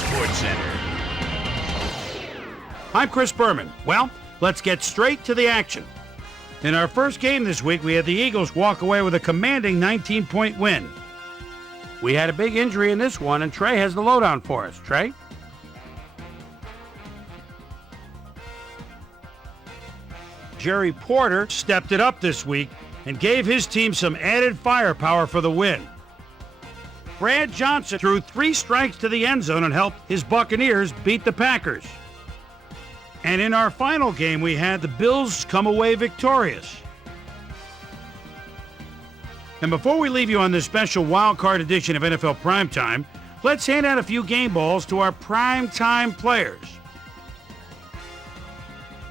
Sports Center. I'm Chris Berman. Well, let's get straight to the action. In our first game this week, we had the Eagles walk away with a commanding 19-point win. We had a big injury in this one, and Trey has the lowdown for us. Trey? Jerry Porter stepped it up this week and gave his team some added firepower for the win. Brad Johnson threw 3 strikes to the end zone and helped his Buccaneers beat the Packers. And in our final game, we had the Bills come away victorious. And before we leave you on this special wild card edition of NFL Primetime, let's hand out a few game balls to our primetime players.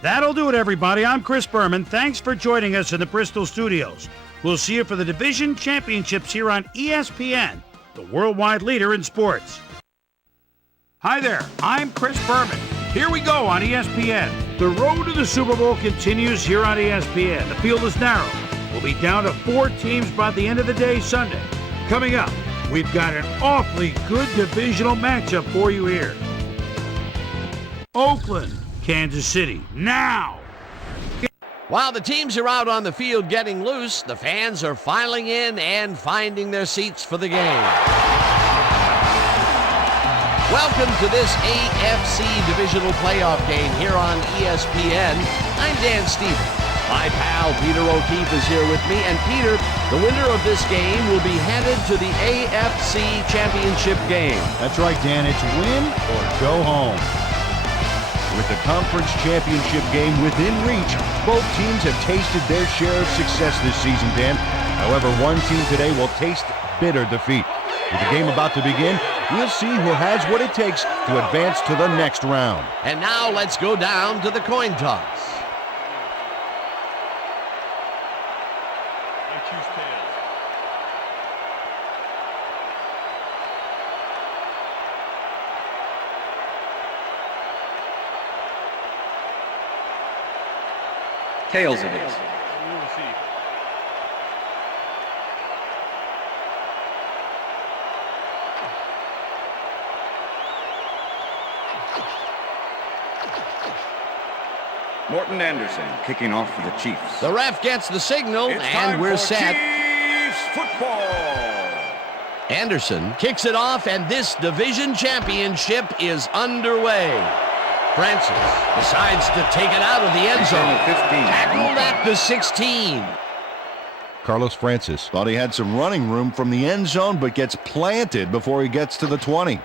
That'll do it, everybody. I'm Chris Berman. Thanks for joining us in the Bristol studios. We'll see you for the Division Championships here on ESPN, the worldwide leader in sports. Hi there, I'm Chris Berman. Here we go on ESPN. The road to the Super Bowl continues here on ESPN. The field is narrow. We'll be down to 4 teams by the end of the day Sunday. Coming up, we've got an awfully good divisional matchup for you here. Oakland, Kansas City, now! While the teams are out on the field getting loose, the fans are filing in and finding their seats for the game. Welcome to this AFC Divisional Playoff game here on ESPN. I'm Dan Stevens. My pal Peter O'Keefe is here with me. And Peter, the winner of this game will be headed to the AFC Championship game. That's right, Dan. It's win or go home. With the conference championship game within reach, both teams have tasted their share of success this season, Dan. However, one team today will taste bitter defeat. With the game about to begin, we'll see who has what it takes to advance to the next round. And now let's go down to the coin toss. I choose tails. Tails it is. We will see. Morton Anderson kicking off for the Chiefs. The ref gets the signal, It's and time we're for set. Chiefs football. Anderson kicks it off, and this division championship is underway. Francis decides to take it out of the end zone. 15. Tackled at the 16. Carlos Francis thought he had some running room from the end zone, but gets planted before he gets to the 20.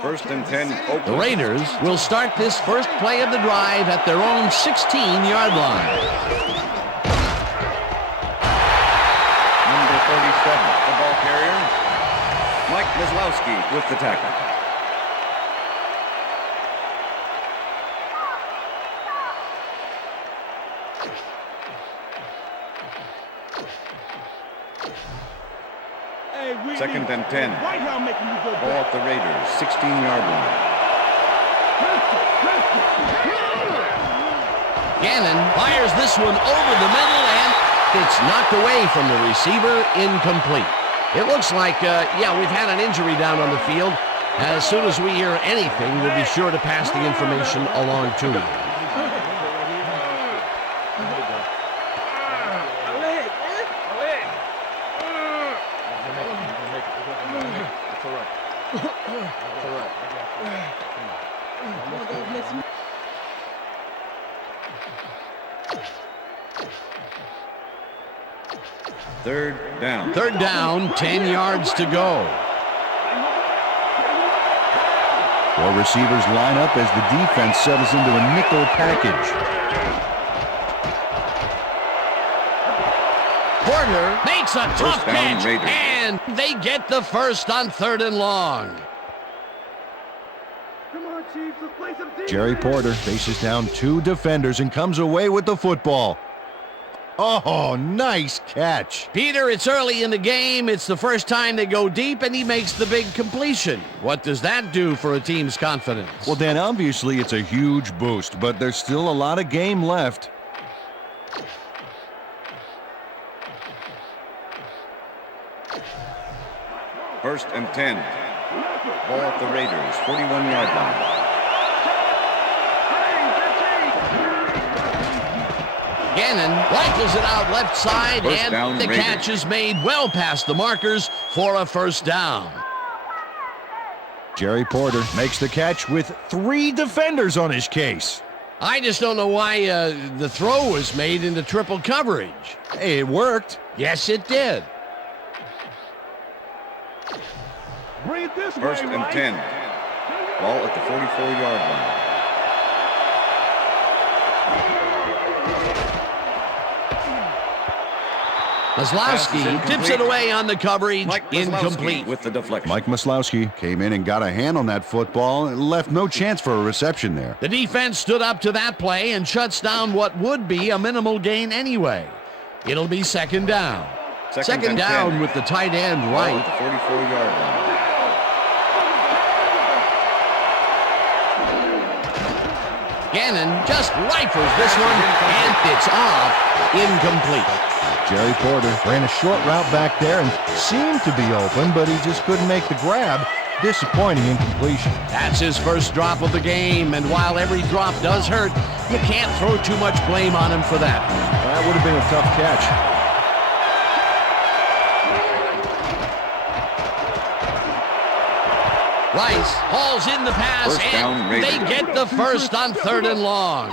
First and 10, Oakland. The Raiders will start this first play of the drive at their own 16-yard line. Number 37, the ball carrier. Mike Mislowski with the tackle. Second and 10. Ball at the Raiders, 16-yard line. Gannon fires this one over the middle, and it's knocked away from the receiver, incomplete. It looks like, we've had an injury down on the field. As soon as we hear anything, we'll be sure to pass the information along to you. Third down. Third down, 10 yards to go. 4 receivers line up as the defense settles into a nickel package. Porter makes a tough down, catch, Raiders. and they get the first on 3rd and long. Jerry Porter faces down 2 defenders and comes away with the football. Oh, nice catch. Peter, it's early in the game. It's the first time they go deep, and he makes the big completion. What does that do for a team's confidence? Well, Dan, obviously it's a huge boost, but there's still a lot of game left. First and 10. Ball at the Raiders, 41-yard line. Gannon rifles it out left side, and the catch is made well past the markers for a first down. Jerry Porter makes the catch with 3 defenders on his case. I just don't know why the throw was made into triple coverage. Hey, it worked. Yes, it did. First and 10. Ball at the 44-yard line. Maslowski tips it away on the coverage. Incomplete. With the deflection. Mike Maslowski came in and got a hand on that football and left no chance for a reception there. The defense stood up to that play and shuts down what would be a minimal gain anyway. It'll be second down. Second down 10. with the tight end right. The 44-yard line. Gannon just rifles this one, and it's off. Incomplete. Jerry Porter ran a short route back there and seemed to be open, but he just couldn't make the grab. Disappointing incompletion. That's his first drop of the game, and while every drop does hurt, you can't throw too much blame on him for that. That would have been a tough catch. Rice hauls in the pass, and they get the first on 3rd and long.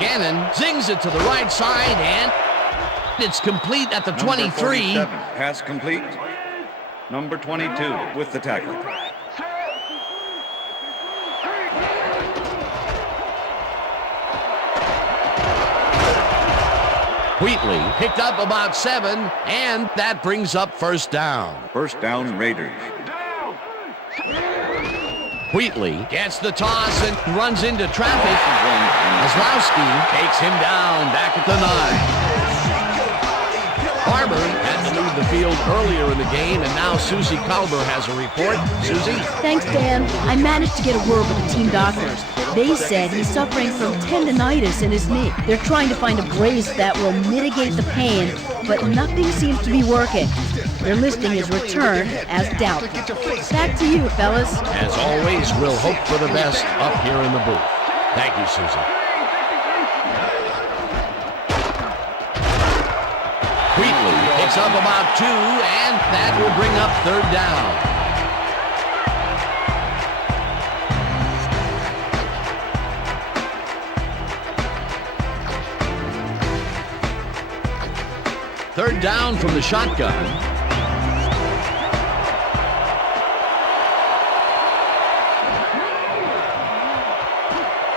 Gannon zings it to the right side, and it's complete at the 23. Pass complete. Number 22 with the tackle. Wheatley picked up about 7, and that brings up first down. First down, Raiders. Wheatley gets the toss and runs into traffic. Maslowski takes him down back at the 9. Barber had to leave the field earlier in the game, and now Susie Kalber has a report. Susie? Thanks, Dan. I managed to get a word with the team doctors. They said he's suffering from tendonitis in his knee. They're trying to find a brace that will mitigate the pain, but nothing seems to be working. They're listing his return as doubtful. Back to you, fellas. As always, we'll hope for the best up here in the booth. Thank you, Susie. Wheatley picks up about 2, and that will bring up 3rd down. Third down from the shotgun.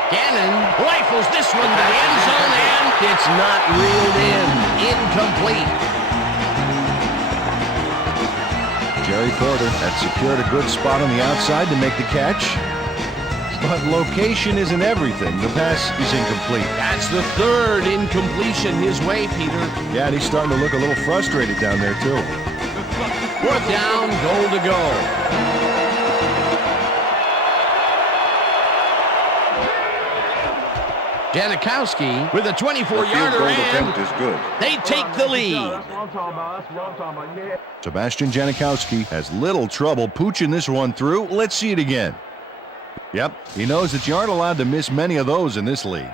Gannon rifles this one to the end zone, and it's not reeled in. Incomplete. Jerry Porter had secured a good spot on the outside to make the catch. But location isn't everything. The pass is incomplete. That's the 3rd incompletion his way, Peter. Yeah, and he's starting to look a little frustrated down there, too. 4th down, goal to go. Janikowski with a 24-yarder, and is good. they take the lead. Sebastian Janikowski has little trouble pooching this one through. Let's see it again. Yep, he knows that you aren't allowed to miss many of those in this league.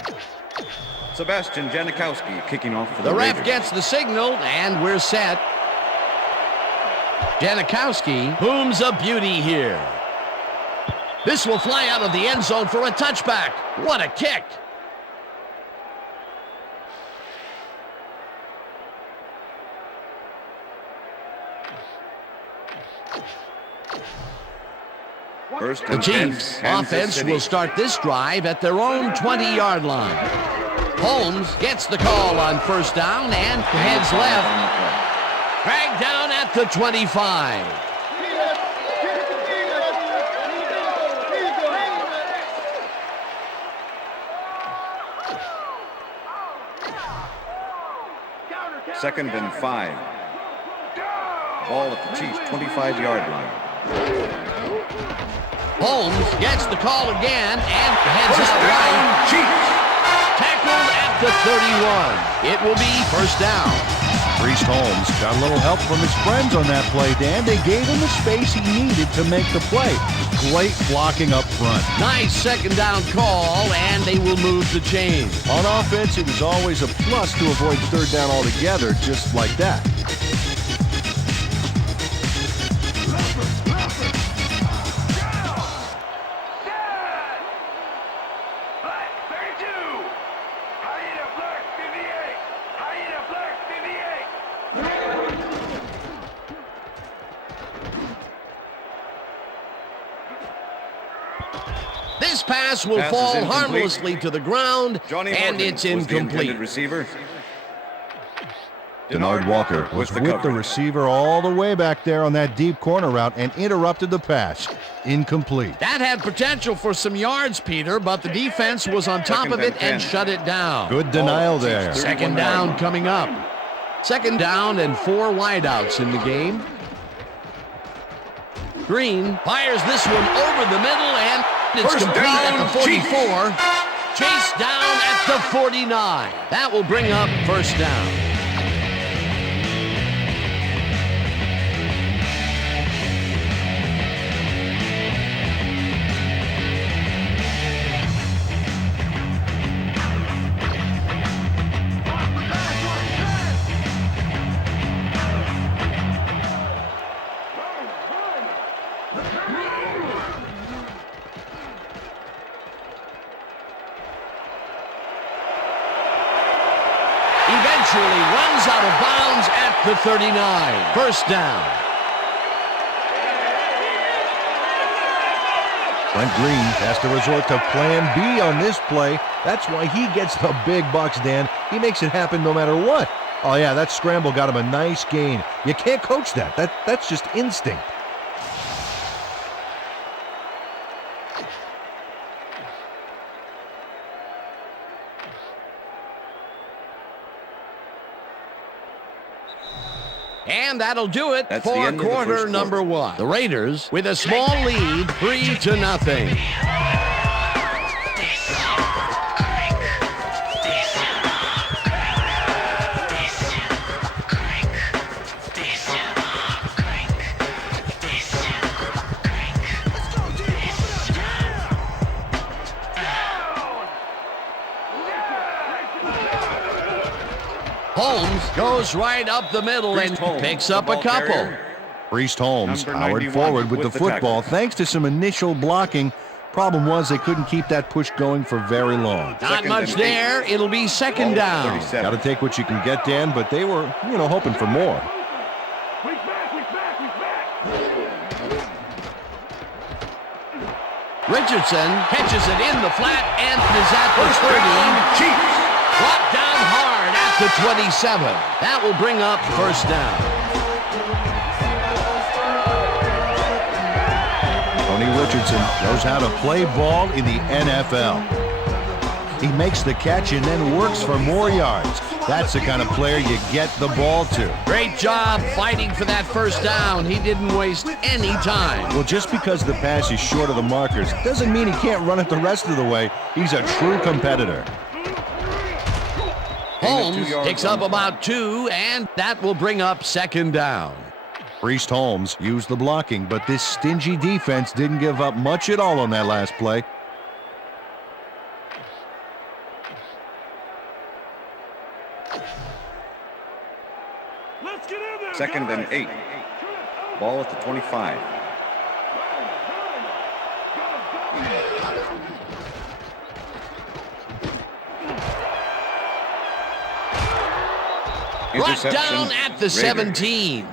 Sebastian Janikowski kicking off for The ref Raiders. gets the signal, and we're set. Janikowski booms a beauty here. This will fly out of the end zone for a touchback. What a kick. The Chiefs offense will start this drive at their own 20-yard line. Holmes gets the call on first down and heads left. Dragged down at the 25. Second and 5. Ball at the Chiefs' 25-yard line. Holmes gets the call again and heads out right. Chiefs. Tackled at the 31. It will be first down. Priest Holmes got a little help from his friends on that play, Dan. They gave him the space he needed to make the play. Great blocking up front. Nice second down call, and they will move the chains. On offense, it was always a plus to avoid third down altogether, just like that. This pass will Pass is fall incomplete. harmlessly to the ground, Johnny and Morgan it's was the incomplete. intended receiver. Denard Walker was with the receiver all the way back there on that deep corner route and interrupted the pass. Incomplete. That had potential for some yards, Peter, but the defense was on top of it and shut it down. Good denial there. Second down coming up. Second down and 4 wideouts in the game. Green fires this one over the middle, and it's First complete down, at the 44. Chased down at the 49. That will bring up first down. Eventually runs out of bounds at the 39. First down. Brent Green has to resort to plan B on this play. That's why he gets the big bucks, Dan. He makes it happen no matter what. Oh, yeah, that scramble got him a nice gain. You can't coach that. That's just instinct. And that'll do it That's the for end of the quarter first number quarter. 1. The Raiders with a small lead, 3-0. Holmes goes right up the middle and picks up a couple. Priest Holmes Number powered 91 forward with the with the football tackle. thanks to some initial blocking. Problem was they couldn't keep that push going for very long. Not Second much and there. It'll be second down. 37. Got to take what you can get, Dan, but they were, hoping for more. Richardson catches it in the flat and is at the 30. Chiefs. Brought down hard at the 27. That will bring up first down. Tony Richardson knows how to play ball in the NFL. He makes the catch and then works for more yards. That's the kind of player you get the ball to. Great job fighting for that first down. He didn't waste any time. Well, just because the pass is short of the markers doesn't mean he can't run it the rest of the way. He's a true competitor. Holmes picks up about 2, and that will bring up second down. Priest Holmes used the blocking, but this stingy defense didn't give up much at all on that last play. Second and 8. Ball at the 25. Brought down at the 17.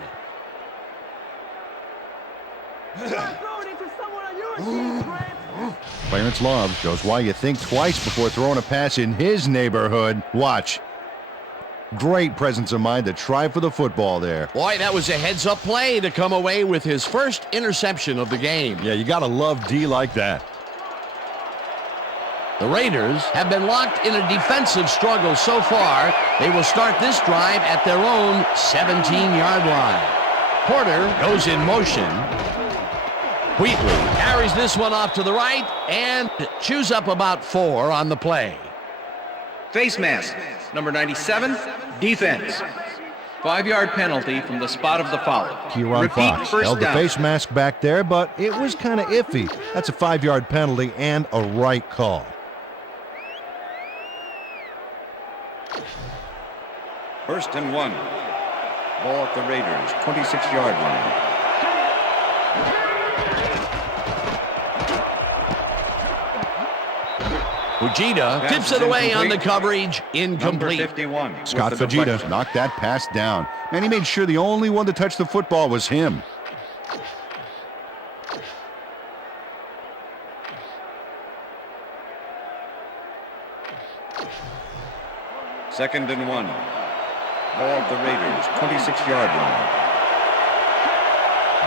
Clarence Love shows why you think twice before throwing a pass in his neighborhood. Watch. Great presence of mind to try for the football there. Boy, that was a heads-up play to come away with his first interception of the game. Yeah, you gotta love D like that. The Raiders have been locked in a defensive struggle so far. They will start this drive at their own 17-yard line. Porter goes in motion. Wheatley carries this one off to the right and chews up about 4 on the play. Face mask, number 97, defense. 5-yard penalty from the spot of the foul. Kieran Fox held the face mask back there, but it was kind of iffy. That's a 5-yard penalty and a right call. First and 1. Ball at the Raiders, 26-yard line. Fujita tips it away on the coverage, incomplete. Number 51. Scott Fujita knocked that pass down, and he made sure the only one to touch the football was him. Second and 1. Ball at the Raiders, 26-yard line.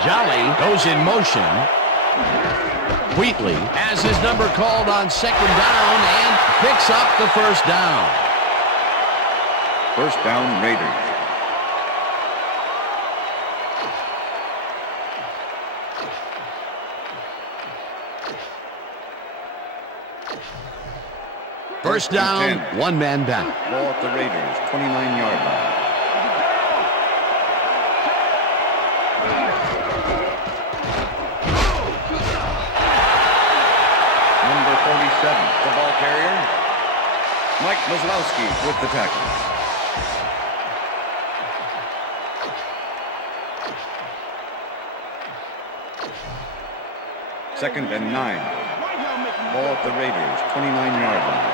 Jolly goes in motion. Wheatley has his number called on second down and picks up the first down. First down, Raiders. First down, 10. one man down. Ball at the Raiders, 29-yard line. Number 47, the ball carrier. Mike Maslowski with the tackle. Second and 9. Ball at the Raiders, 29-yard line.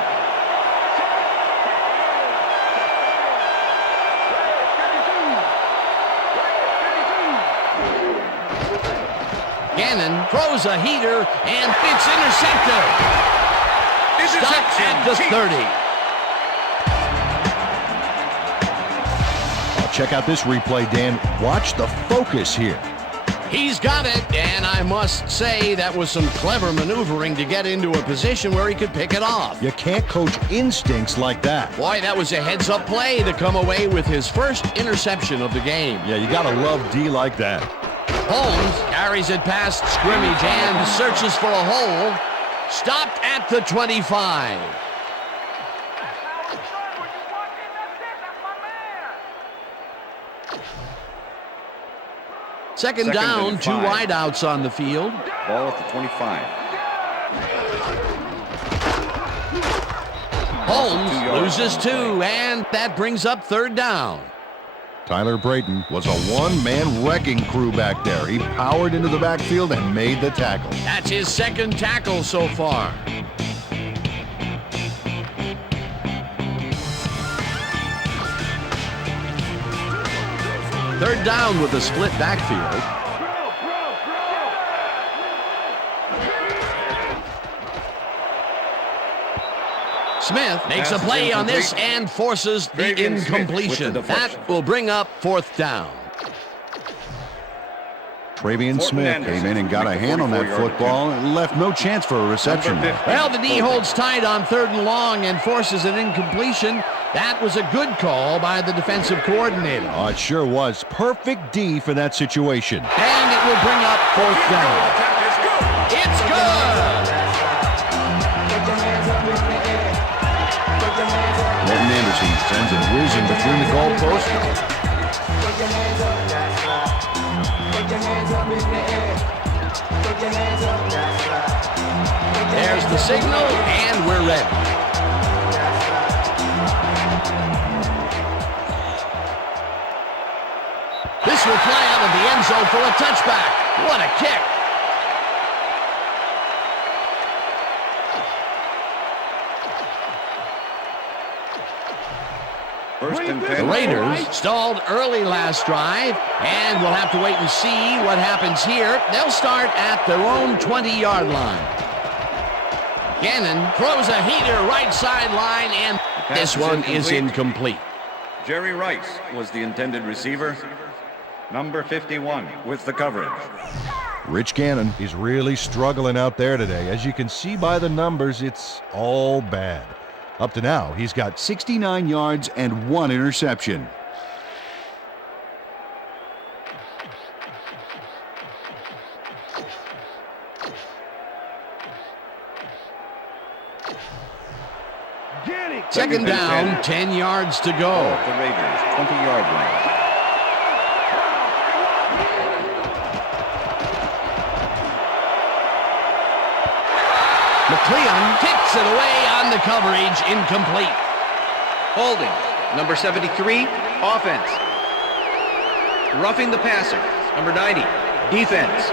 Gannon throws a heater, and it's intercepted. Stopped at the 30. Check out this replay, Dan. Watch the focus here. He's got it, and I must say that was some clever maneuvering to get into a position where he could pick it off. You can't coach instincts like that. Boy, that was a heads-up play to come away with his first interception of the game. Yeah, you gotta love D like that. Holmes carries it past scrimmage and searches for a hole. Stopped at the 25. Second down, 2 wideouts on the field. Ball at the 25. Holmes loses 2, and that brings up third down. Tyler Brayton was a one-man wrecking crew back there. He powered into the backfield and made the tackle. That's his second tackle so far. Third down with a split backfield. Smith makes a play on this and forces the incompletion. That will bring up fourth down. Travian Smith came in and got a hand on that football and left no chance for a reception. Well, the D holds tight on third and long and forces an incompletion. That was a good call by the defensive coordinator. Oh, it sure was. Perfect D for that situation. And it will bring up fourth down. It's good! Morton Anderson sends it whizzing between the goalposts. There's the signal, and we're ready. This will fly out of the end zone for a touchback. What a kick. First and 10. The Raiders stalled early last drive, and we'll have to wait and see what happens here. They'll start at their own 20-yard line. Gannon throws a heater right sideline, and this one is incomplete. Jerry Rice was the intended receiver. Number 51 with the coverage. Rich Gannon is really struggling out there today. As you can see by the numbers, it's all bad. Up to now, he's got 69 yards and 1 interception. Second down, 10 yards to go. The Raiders, 20-yard line. McLeon kicks it away on the coverage, incomplete. Holding. Number 73, offense. Roughing the passer. Number 90, defense.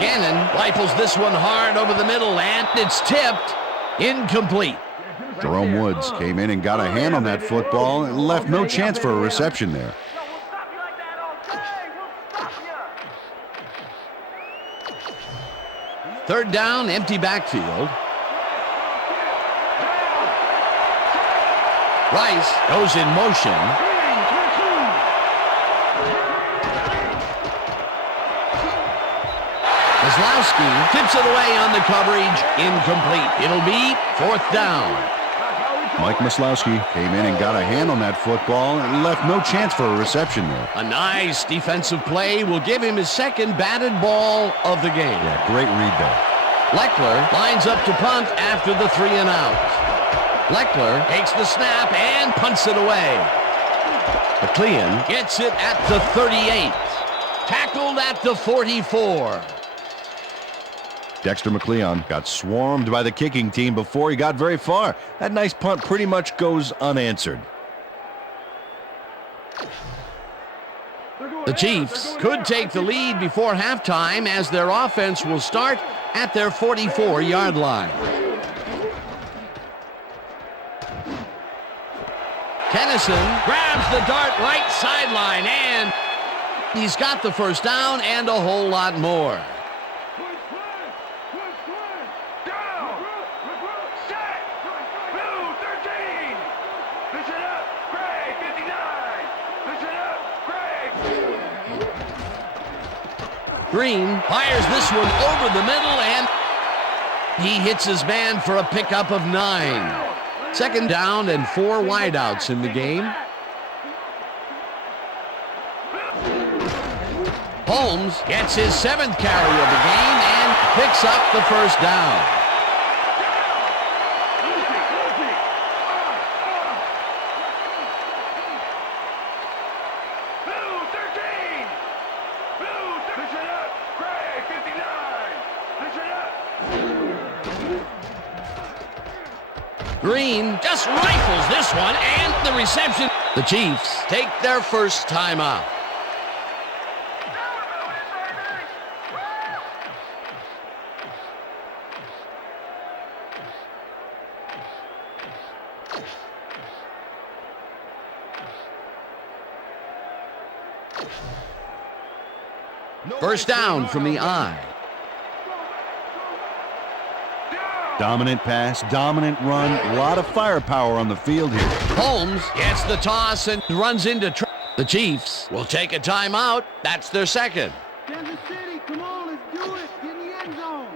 Gannon rifles this one hard over the middle, and it's tipped. Incomplete. Jerome Woods came in and got a hand on that football and left no chance for a reception there. Third down, empty backfield. Rice goes in motion. Kozlowski tips it away on the coverage, incomplete. It'll be fourth down. Mike Maslowski came in and got a hand on that football and left no chance for a reception there. A nice defensive play will give him his second batted ball of the game. Yeah, great read there. Leckler lines up to punt after the 3 and out. Leckler takes the snap and punts it away. McLeon gets it at the 38. Tackled at the 44. Dexter McLeon got swarmed by the kicking team before he got very far. That nice punt pretty much goes unanswered. The Chiefs could take the lead before halftime as their offense will start at their 44-yard line. Kennison grabs the dart right sideline, and he's got the first down and a whole lot more. Green fires this one over the middle, and he hits his man for a pickup of 9. Second down and 4 wideouts in the game. Holmes gets his 7th carry of the game and picks up the first down. Green just rifles this one, and the reception. The Chiefs take their first timeout. First down from the I. Dominant pass, dominant run, a lot of firepower on the field here. Holmes gets the toss and runs into the Chiefs will take a timeout. That's their second. Kansas City, come on, let's do it. Get in the end zone.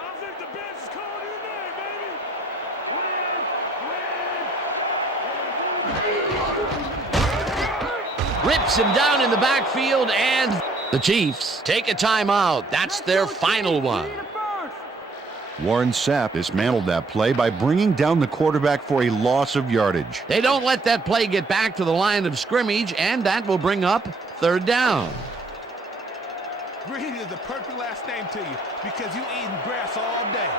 I think the bench is calling your name, baby. Rips him down in the backfield, and the Chiefs take a timeout. That's their final one. Warren Sapp dismantled that play by bringing down the quarterback for a loss of yardage. They don't let that play get back to the line of scrimmage, and that will bring up third down. Green is the perfect last name to you because you eating grass all day.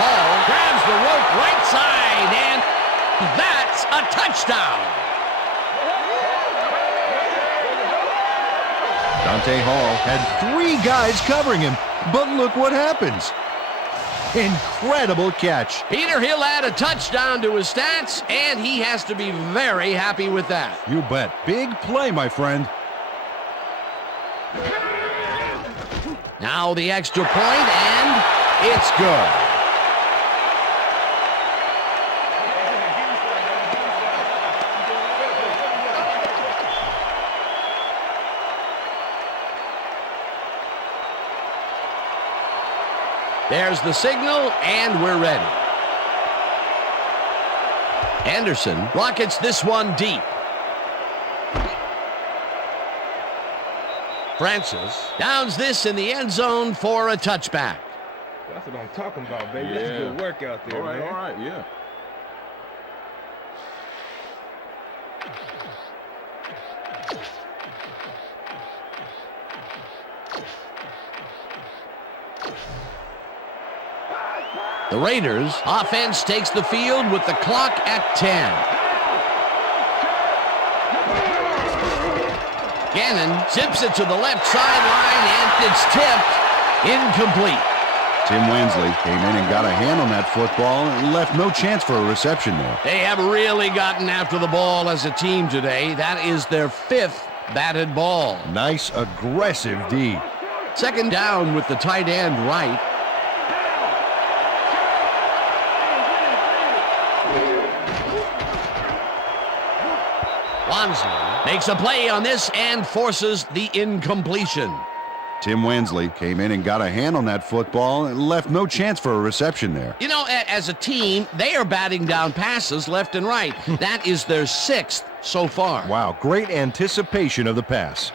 Hall grabs the rope right side, and that's a touchdown. Dante Hall had 3 guys covering him, but look what happens. Incredible catch. Peter, he'll add a touchdown to his stats, and he has to be very happy with that. You bet. Big play, my friend. Now the extra point, and it's good. There's the signal, and we're ready. Anderson rockets this one deep. Francis downs this in the end zone for a touchback. That's what I'm talking about, baby. That's good work out there, man. All right, yeah. The Raiders offense takes the field with the clock at 10. Gannon zips it to the left sideline, and it's tipped incomplete. Tim Wensley came in and got a hand on that football and left no chance for a reception there. They have really gotten after the ball as a team today. That is their 5th batted ball. Nice, aggressive D. Second down with the tight end right. Wansley makes a play on this and forces the incompletion. Tim Wensley came in and got a hand on that football and left no chance for a reception there. You know, as a team, they are batting down passes left and right. That is their 6th so far. Wow, great anticipation of the pass.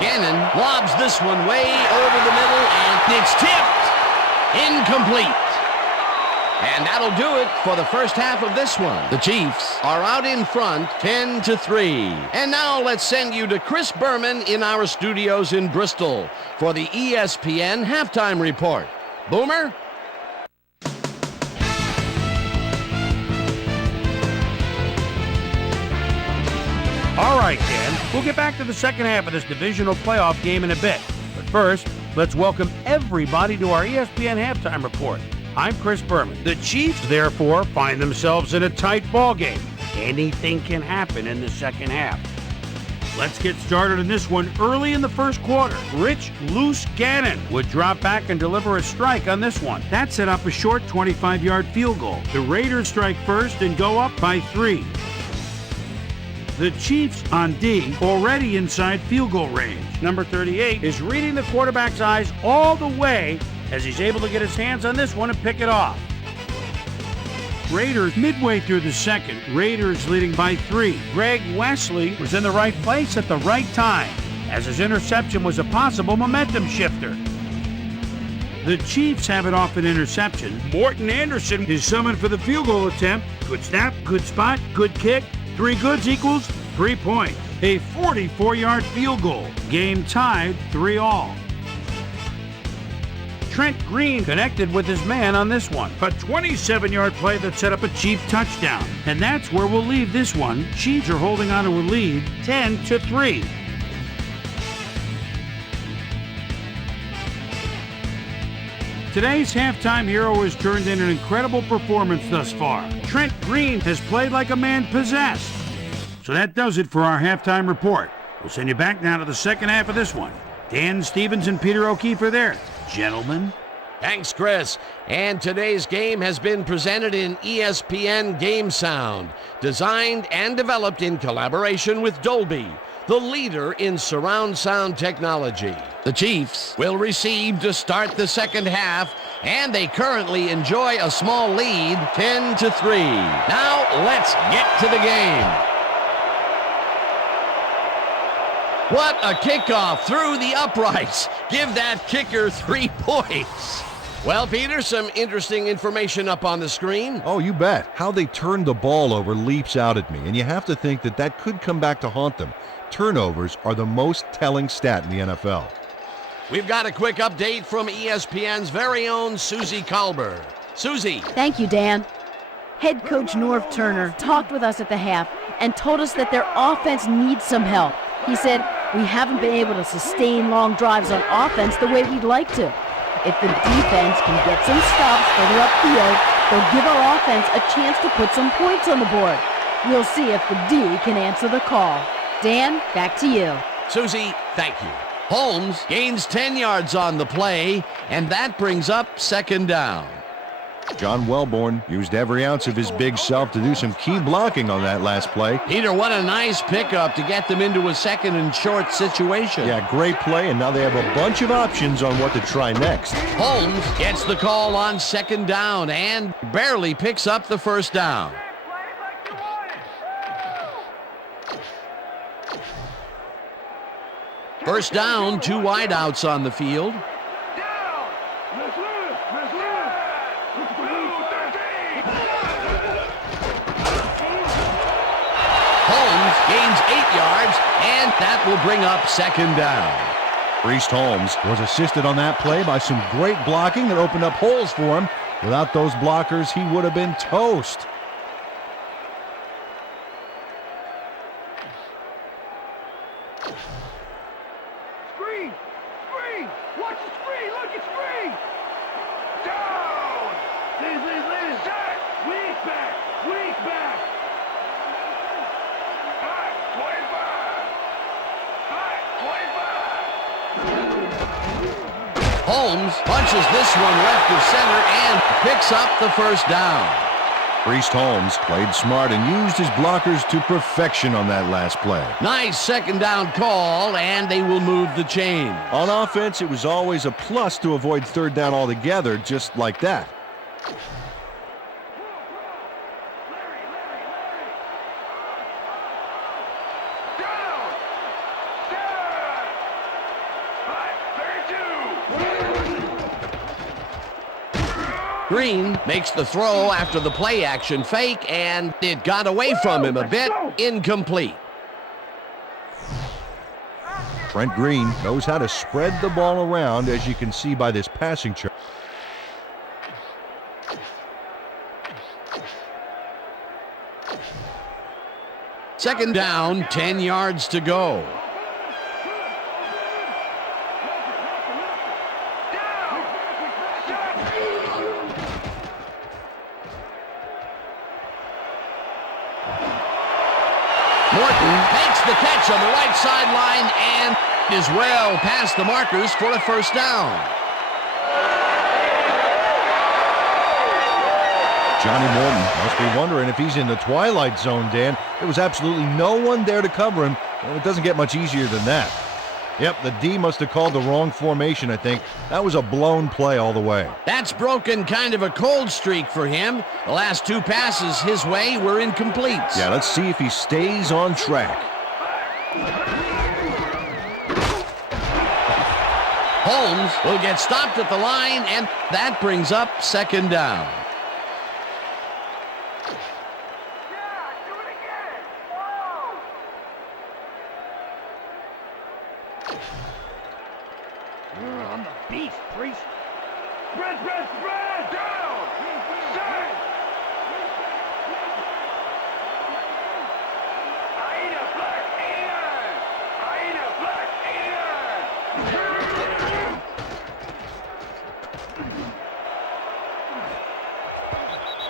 Gannon lobs this one way over the middle, and it's tipped. Incomplete. And that'll do it for the first half of this one. The Chiefs are out in front 10-3. And now let's send you to Chris Berman in our studios in Bristol for the ESPN halftime report. Boomer? All right, Dan, we'll get back to the second half of this divisional playoff game in a bit. But first, let's welcome everybody to our ESPN halftime report. I'm Chris Berman. The Chiefs, therefore, find themselves in a tight ball game. Anything can happen in the second half. Let's get started in this one early in the first quarter. Rich Loose Gannon would drop back and deliver a strike on this one. That set up a short 25-yard field goal. The Raiders strike first and go up by 3. The Chiefs on D, already inside field goal range. Number 38 is reading the quarterback's eyes all the way as he's able to get his hands on this one and pick it off. Raiders midway through the second. Raiders leading by 3. Greg Wesley was in the right place at the right time, as his interception was a possible momentum shifter. The Chiefs have it off an interception. Morton Anderson is summoned for the field goal attempt. Good snap, good spot, good kick. 3 goods equals 3 points. A 44-yard field goal. Game tied 3-all. Trent Green connected with his man on this one. A 27-yard play that set up a Chief touchdown. And that's where we'll leave this one. Chiefs are holding on to a lead 10-3. Today's halftime hero has turned in an incredible performance thus far. Trent Green has played like a man possessed. So that does it for our halftime report. We'll send you back now to the second half of this one. Dan Stevens and Peter O'Keefe are there. Gentlemen. Thanks, Chris. And today's game has been presented in ESPN Game Sound, designed and developed in collaboration with Dolby, the leader in surround sound technology. The Chiefs will receive to start the second half, and they currently enjoy a small lead, 10-3. Now let's get to the game. What a kickoff through the uprights. Give that kicker 3 points. Well, Peter, some interesting information up on the screen. Oh, you bet. How they turned the ball over leaps out at me, and you have to think that that could come back to haunt them. Turnovers are the most telling stat in the NFL. We've got a quick update from ESPN's very own Susie Colbert. Susie. Thank you, Dan. Head coach Norv Turner talked with us at the half and told us that their offense needs some help. He said, "We haven't been able to sustain long drives on offense the way we'd like to. If the defense can get some stops further upfield, they'll give our offense a chance to put some points on the board. We'll see if the D can answer the call." Dan, back to you. Susie, thank you. Holmes gains 10 yards on the play, and that brings up second down. John Wellborn used every ounce of his big self to do some key blocking on that last play. Peter, what a nice pickup to get them into a second and short situation. Yeah, great play, and now they have a bunch of options on what to try next. Holmes gets the call on second down and barely picks up the first down. First down, 2 wideouts on the field. Holmes gains 8 yards, and that will bring up second down. Priest Holmes was assisted on that play by some great blocking that opened up holes for him. Without those blockers, he would have been toast. Screen! Screen! Watch the screen! Look, it's screen! Down! Liz! Set! Weak back! Weak back! Hot! 25! Holmes punches this one left of center and picks up the first down. Priest Holmes played smart and used his blockers to perfection on that last play. Nice second down call, and they will move the chain. On offense, it was always a plus to avoid third down altogether, just like that. Green makes the throw after the play action fake, and it got away from him a bit. Incomplete. Trent Green knows how to spread the ball around, as you can see by this passing chart. Second down, 10 yards to go. Morton makes the catch on the right sideline and is well past the markers for a first down. Johnny Morton must be wondering if he's in the twilight zone, Dan. There was absolutely no one there to cover him, and it doesn't get much easier than that. Yep, the D must have called the wrong formation, I think. That was a blown play all the way. That's broken kind of a cold streak for him. The last 2 passes his way were incomplete. Yeah, let's see if he stays on track. Holmes will get stopped at the line, and that brings up second down. I'm the beast, Priest. Spread! Down! Set! Aida Black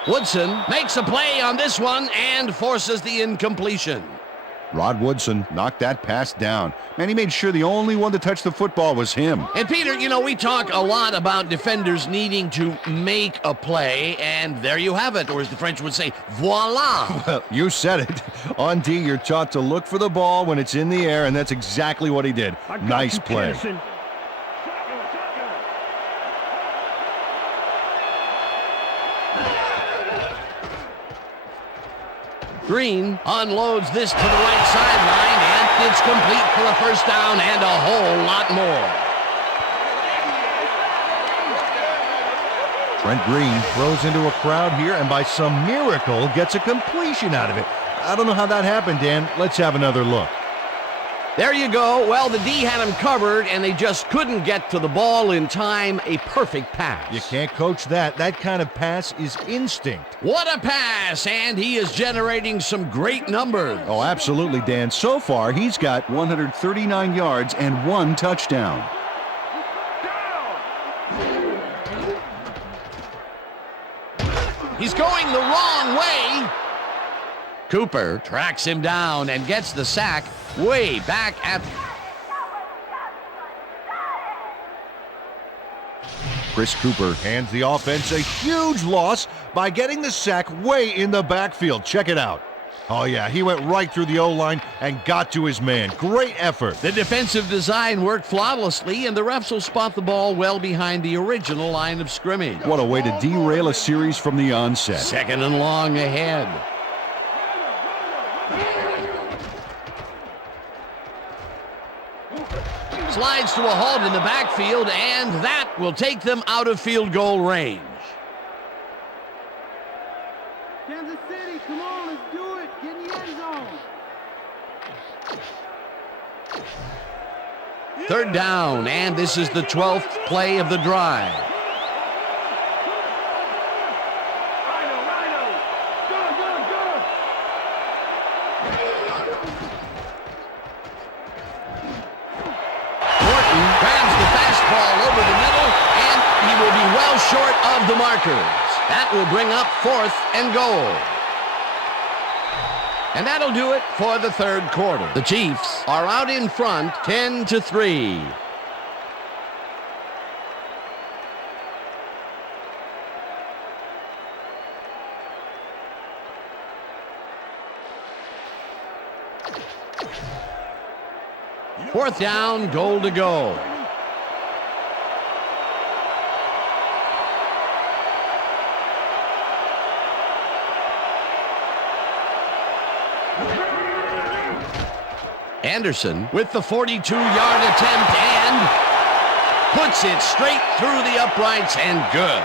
Woodson makes a play on this one and forces the incompletion. Rod Woodson knocked that pass down. Man, he made sure the only one to touch the football was him. And Peter, you know, we talk a lot about defenders needing to make a play, and there you have it, or as the French would say, voila. Well, you said it. On D, you're taught to look for the ball when it's in the air, and that's exactly what he did. Nice play. Green unloads this to the right sideline, and it's complete for a first down and a whole lot more. Trent Green throws into a crowd here and by some miracle gets a completion out of it. I don't know how that happened, Dan. Let's have another look. There you go. Well, the D had him covered, and they just couldn't get to the ball in time. A perfect pass. You can't coach that. That kind of pass is instinct. What a pass, and he is generating some great numbers. Oh, absolutely, Dan. So far, he's got 139 yards and 1 touchdown. He's going the wrong way. Cooper tracks him down and gets the sack way back at... Chris Cooper hands the offense a huge loss by getting the sack way in the backfield. Check it out. Oh, yeah, he went right through the O-line and got to his man. Great effort. The defensive design worked flawlessly, and the refs will spot the ball well behind the original line of scrimmage. What a way to derail a series from the onset. 2nd and long ahead. Slides to a halt in the backfield, and that will take them out of field goal range. Kansas City, come on, let's do it. Get in the end zone. 3rd down, and this is the 12th play of the drive. Morton grabs the fastball over the middle, and he will be well short of the markers. That will bring up 4th and goal. And that'll do it for the 3rd quarter. The Chiefs are out in front 10-3. Fourth down, goal to go. Anderson with the 42-yard attempt and puts it straight through the uprights and good.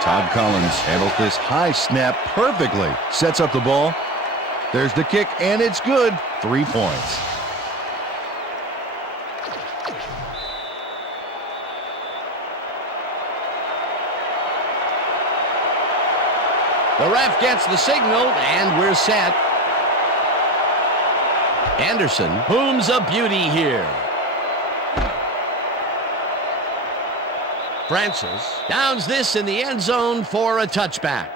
Todd Collins handles this high snap perfectly. Sets up the ball. There's the kick, and it's good. 3 points. The ref gets the signal, and we're set. Anderson booms a beauty here. Francis downs this in the end zone for a touchback.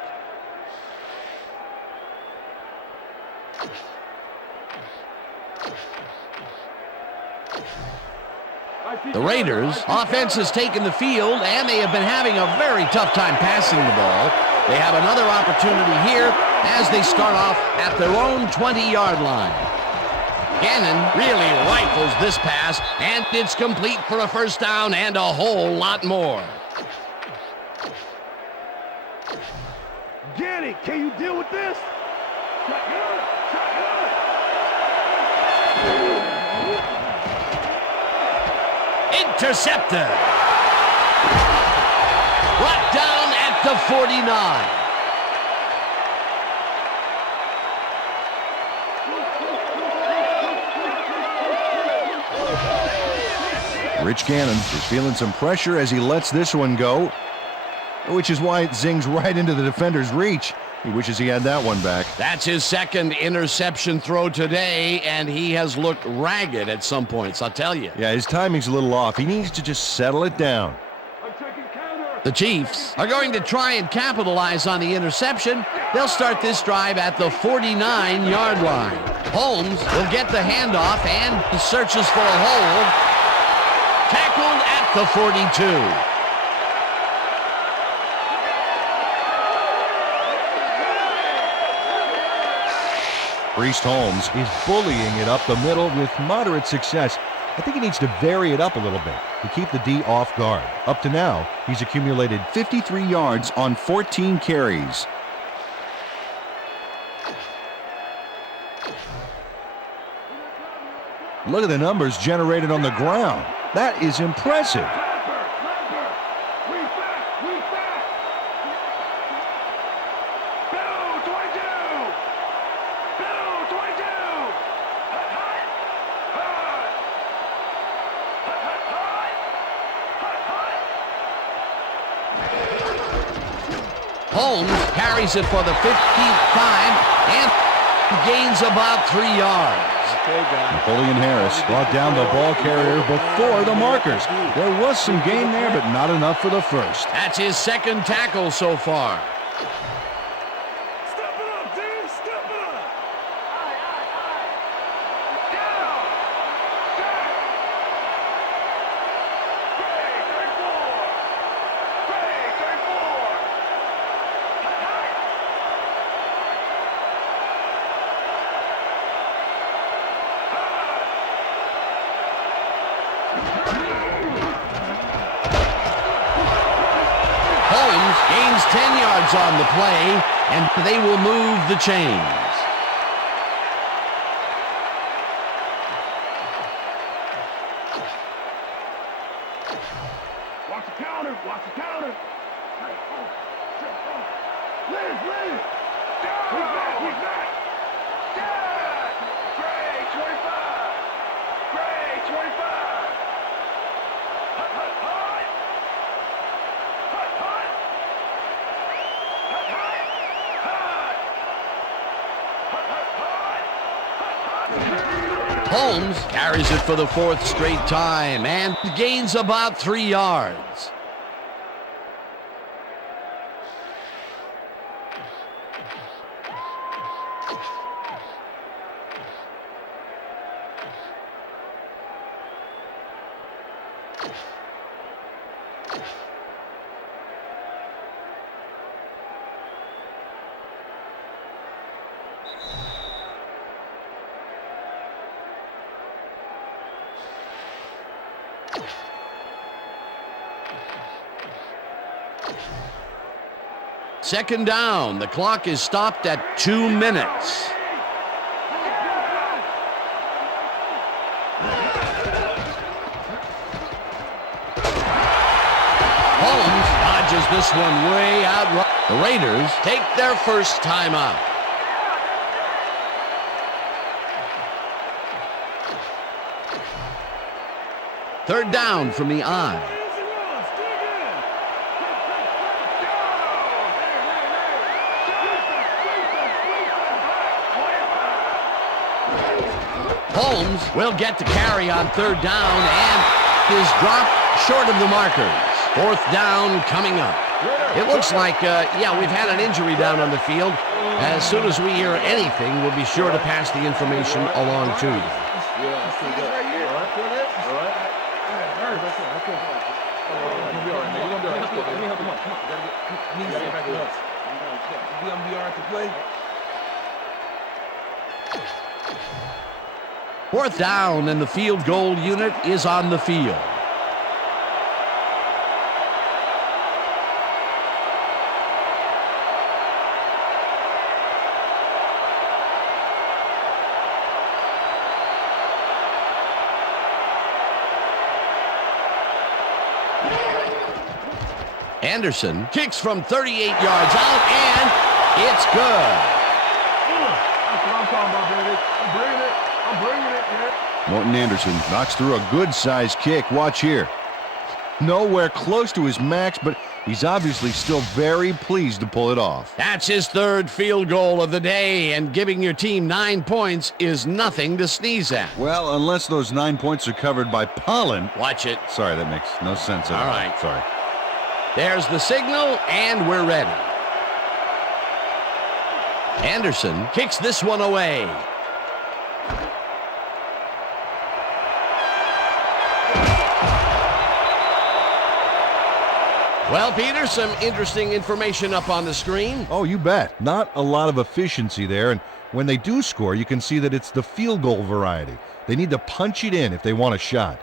The Raiders' offense has taken the field, and they have been having a very tough time passing the ball. They have another opportunity here as they start off at their own 20-yard line. Gannon really rifles this pass, and it's complete for a first down and a whole lot more. Gannon, can you deal with this? Intercepted. Brought down at the 49. Rich Gannon is feeling some pressure as he lets this one go, which is why it zings right into the defender's reach. He wishes he had that one back. That's his 2nd interception throw today, and he has looked ragged at some points, I'll tell you. Yeah, his timing's a little off. He needs to just settle it down. The Chiefs are going to try and capitalize on the interception. They'll start this drive at the 49-yard line. Holmes will get the handoff, and he searches for a hole. Tackled at the 42. Priest Holmes is bullying it up the middle with moderate success. I think he needs to vary it up a little bit to keep the D off guard. Up to now, he's accumulated 53 yards on 14 carries. Look at the numbers generated on the ground. That is impressive. Holmes carries it for the 55 and gains about 3 yards. Napoleon Harris brought down the ball carrier before the markers. There was some gain there, but not enough for the first. That's his 2nd tackle so far. Step it up, D! Step it up! gains 10 yards on the play, and they will move the chains. Watch the counter. Watch the counter. Lead. He's back. Yeah. Great, 25. Great, 25. Hut. Holmes carries it for the fourth straight time and gains about 3 yards. Second down. The clock is stopped at 2 minutes. Holmes dodges this one way out. The Raiders take their first timeout. Third down from the I. Holmes will get the carry on third down and is dropped short of the markers. Fourth down coming up. It looks like, we've had an injury down on the field. As soon as we hear anything, we'll be sure to pass the information along to you. Fourth down, and the field goal unit is on the field. Anderson kicks from 38 yards out, and it's good. That's what I'm talking about, baby. I'm bringing it, man. Morton Anderson knocks through a good-sized kick. Watch here. Nowhere close to his max, but he's obviously still very pleased to pull it off. That's his third field goal of the day, and giving your team 9 points is nothing to sneeze at. Well, unless those 9 points are covered by pollen. Watch it. Sorry, that makes no sense at all. All right. Sorry. There's the signal, and we're ready. Anderson kicks this one away. Well, Peter, some interesting information up on the screen. Oh, you bet. Not a lot of efficiency there, and when they do score, you can see that it's the field goal variety. They need to punch it in if they want a shot.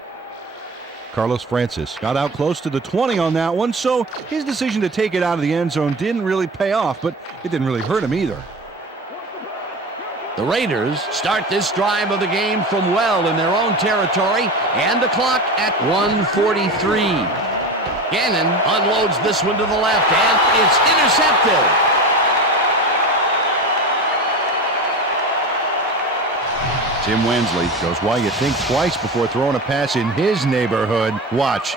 Carlos Francis got out close to the 20 on that one, so his decision to take it out of the end zone didn't really pay off, but it didn't really hurt him either. The Raiders start this drive of the game from well in their own territory, and the clock at 1:43. Gannon unloads this one to the left, and it's intercepted. Tim Wensley shows why you think twice before throwing a pass in his neighborhood. Watch.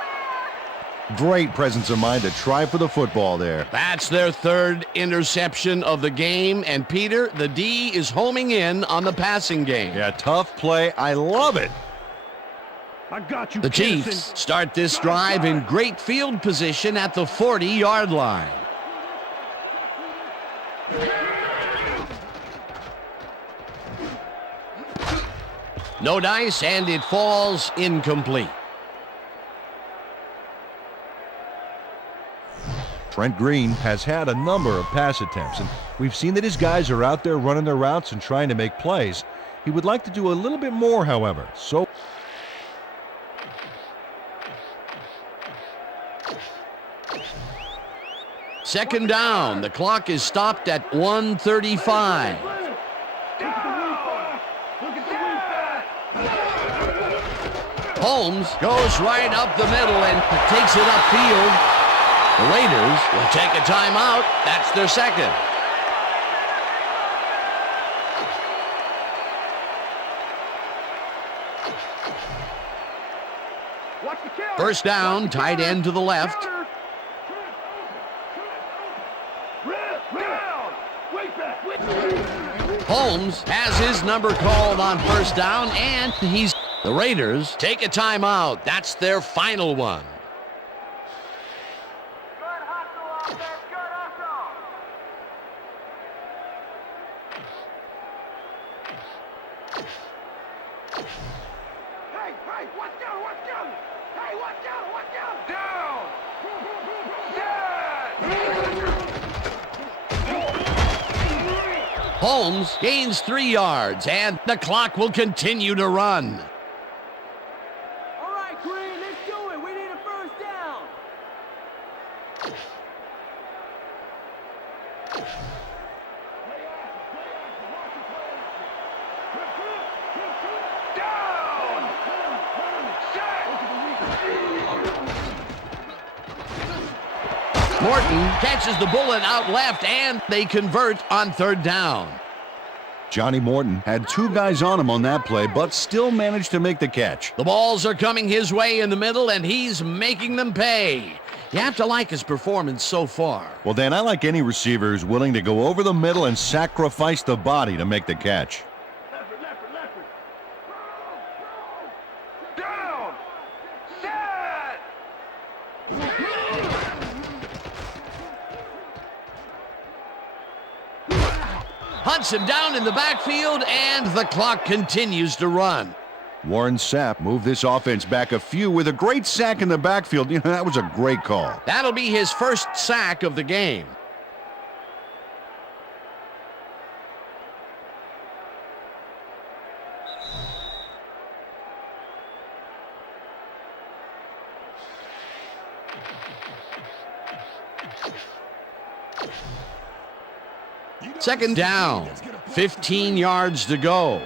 Great presence of mind to try for the football there. That's their third interception of the game, and Peter, the D is homing in on the passing game. Yeah, tough play. I love it. I got you, The Chiefs start this drive in great field position at the 40-yard line. No dice, and it falls incomplete. Trent Green has had a number of pass attempts, and we've seen that his guys are out there running their routes and trying to make plays. He would like to do a little bit more, however. So Second down. The clock is stopped at 1:35. Holmes goes right up the middle and takes it upfield. The Raiders will take a timeout. That's their second. First down, tight end to the left. Holmes has his number called on first down, and the Raiders take a timeout. That's their final one. Holmes gains 3 yards, and the clock will continue to run. All right, Green, let's do it. We need a first down. Morton catches the bullet out left, and they convert on third down. Johnny Morton had 2 guys on him on that play, but still managed to make the catch. The balls are coming his way in the middle, and he's making them pay. You have to like his performance so far. Well, Dan, I like any receiver who's willing to go over the middle and sacrifice the body to make the catch. Hunts him down in the backfield, and the clock continues to run. Warren Sapp moved this offense back a few with a great sack in the backfield. You know, that was a great call. That'll be his first sack of the game. Second down, 15 yards to go.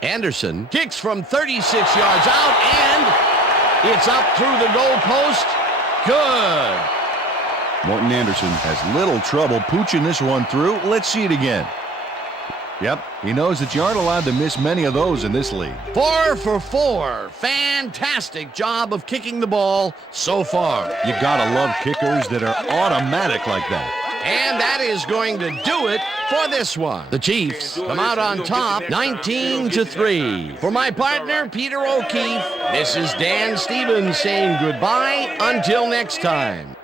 Anderson kicks from 36 yards out, and it's up through the goal post. Good. Morton Anderson has little trouble pooching this one through. Let's see it again. Yep, he knows that you aren't allowed to miss many of those in this league. 4 for 4. Fantastic job of kicking the ball so far. You gotta love kickers that are automatic like that. And that is going to do it for this one. The Chiefs come out on top, 19-3. For my partner, Peter O'Keefe, this is Dan Stevens saying goodbye until next time.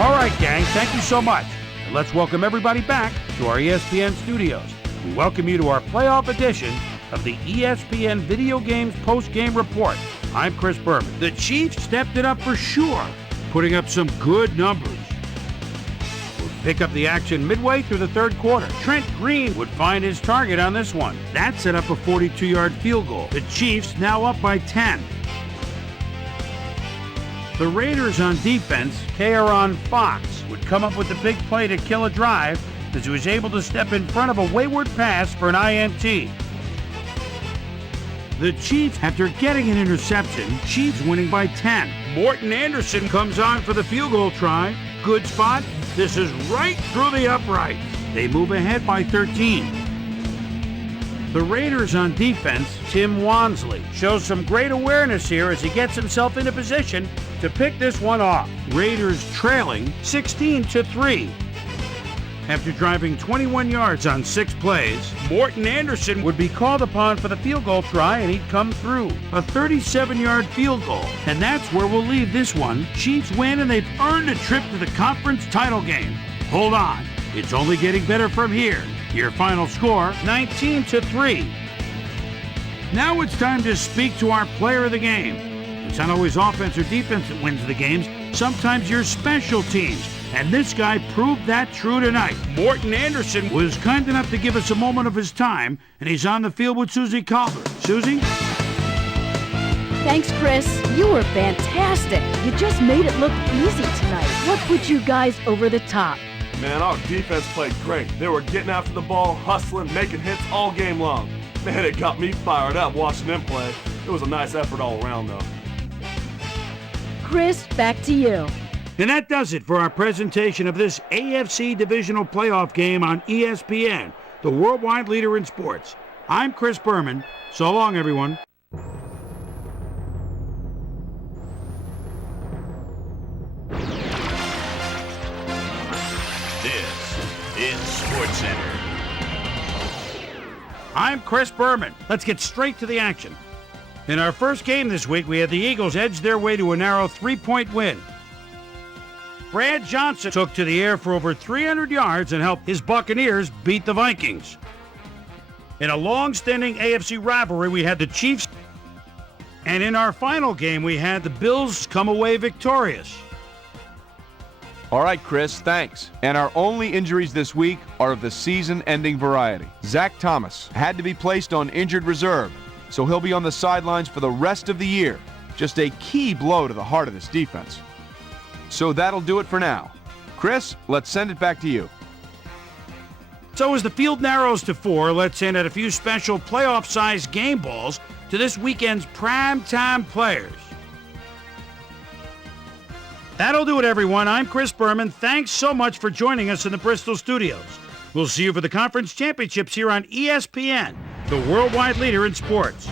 All right, gang, thank you so much. And let's welcome everybody back to our ESPN studios. We welcome you to our playoff edition of the ESPN Video Games Post-Game Report. I'm Chris Berman. The Chiefs stepped it up for sure, putting up some good numbers. We'll pick up the action midway through the third quarter. Trent Green would find his target on this one. That set up a 42-yard field goal. The Chiefs now up by 10. The Raiders on defense, K'Aaron Fox, would come up with the big play to kill a drive as he was able to step in front of a wayward pass for an INT. The Chiefs, after getting an interception, Chiefs winning by 10. Morton Anderson comes on for the field goal try. Good spot. This is right through the upright. They move ahead by 13. The Raiders on defense, Tim Wansley, shows some great awareness here as he gets himself into position to pick this one off. Raiders trailing 16-3. After driving 21 yards on 6 plays, Morton Anderson would be called upon for the field goal try, and he'd come through. A 37-yard field goal, and that's where we'll leave this one. Chiefs win, and they've earned a trip to the conference title game. Hold on, it's only getting better from here. Your final score, 19-3. Now it's time to speak to our player of the game. It's not always offense or defense that wins the games. Sometimes your special teams. And this guy proved that true tonight. Morton Anderson was kind enough to give us a moment of his time, and he's on the field with Susie Calder. Susie? Thanks, Chris. You were fantastic. You just made it look easy tonight. What put you guys over the top? Man, our defense played great. They were getting after the ball, hustling, making hits all game long. Man, it got me fired up watching them play. It was a nice effort all around, though. Chris, back to you. And that does it for our presentation of this AFC Divisional Playoff game on ESPN, the worldwide leader in sports. I'm Chris Berman. So long, everyone. This is SportsCenter. I'm Chris Berman. Let's get straight to the action. In our first game this week, we had the Eagles edge their way to a narrow 3-point win. Brad Johnson took to the air for over 300 yards and helped his Buccaneers beat the Vikings. In a long-standing AFC rivalry, we had the Chiefs. And in our final game, we had the Bills come away victorious. All right, Chris, thanks. And our only injuries this week are of the season-ending variety. Zach Thomas had to be placed on injured reserve, so he'll be on the sidelines for the rest of the year. Just a key blow to the heart of this defense. So that'll do it for now. Chris, let's send it back to you. So as the field narrows to 4, let's end at a few special playoff-sized game balls to this weekend's primetime players. That'll do it, everyone. I'm Chris Berman. Thanks so much for joining us in the Bristol studios. We'll see you for the conference championships here on ESPN, the worldwide leader in sports.